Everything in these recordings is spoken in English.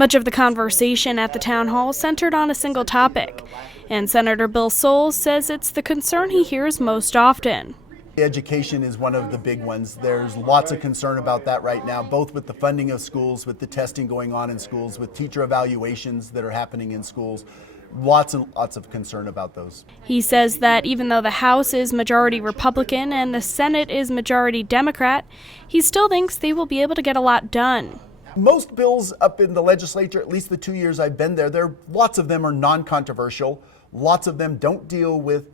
Much of the conversation at the town hall centered on a single topic, and Senator Bill Soules says it's the concern he hears most often. Education is one of the big ones. There's lots of concern about that right now, both with the funding of schools, with the testing going on in schools, with teacher evaluations that are happening in schools. Lots and lots of concern about those. He says that even though the House is majority Republican and the Senate is majority Democrat, he still thinks they will be able to get a lot done. Most bills up in the legislature, at least the 2 years I've been there, lots of them are non-controversial. Lots of them don't deal with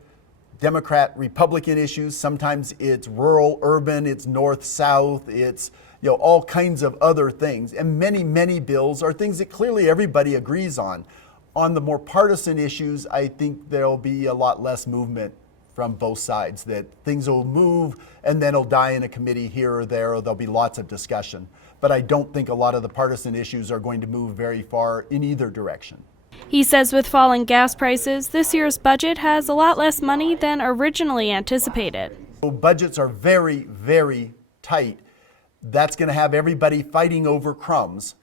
Democrat-Republican issues. Sometimes it's rural, urban, it's north-south, it's all kinds of other things. And many bills are things that clearly everybody agrees on. On the more partisan issues, I think there'll be a lot less movement from both sides, that things will move and then it'll die in a committee here or there, or there'll be lots of discussion. But I don't think a lot of the partisan issues are going to move very far in either direction. He says with falling gas prices, this year's budget has a lot less money than originally anticipated. Budgets are very tight. That's going to have everybody fighting over crumbs.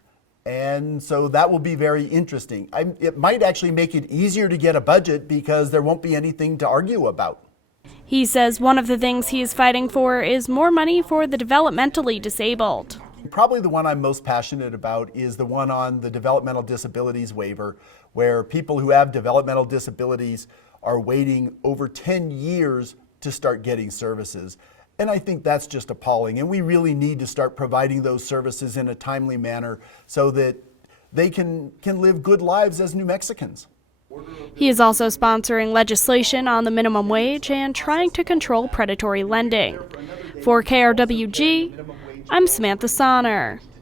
And so that will be very interesting. It might actually make it easier to get a budget because there won't be anything to argue about. He says one of the things he is fighting for is more money for the developmentally disabled. Probably the one I'm most passionate about is the one on the developmental disabilities waiver, where people who have developmental disabilities are waiting over 10 years to start getting services. And I think that's just appalling. And we really need to start providing those services in a timely manner so that they can live good lives as New Mexicans. He is also sponsoring legislation on the minimum wage and trying to control predatory lending. For KRWG, I'm Samantha Sonner.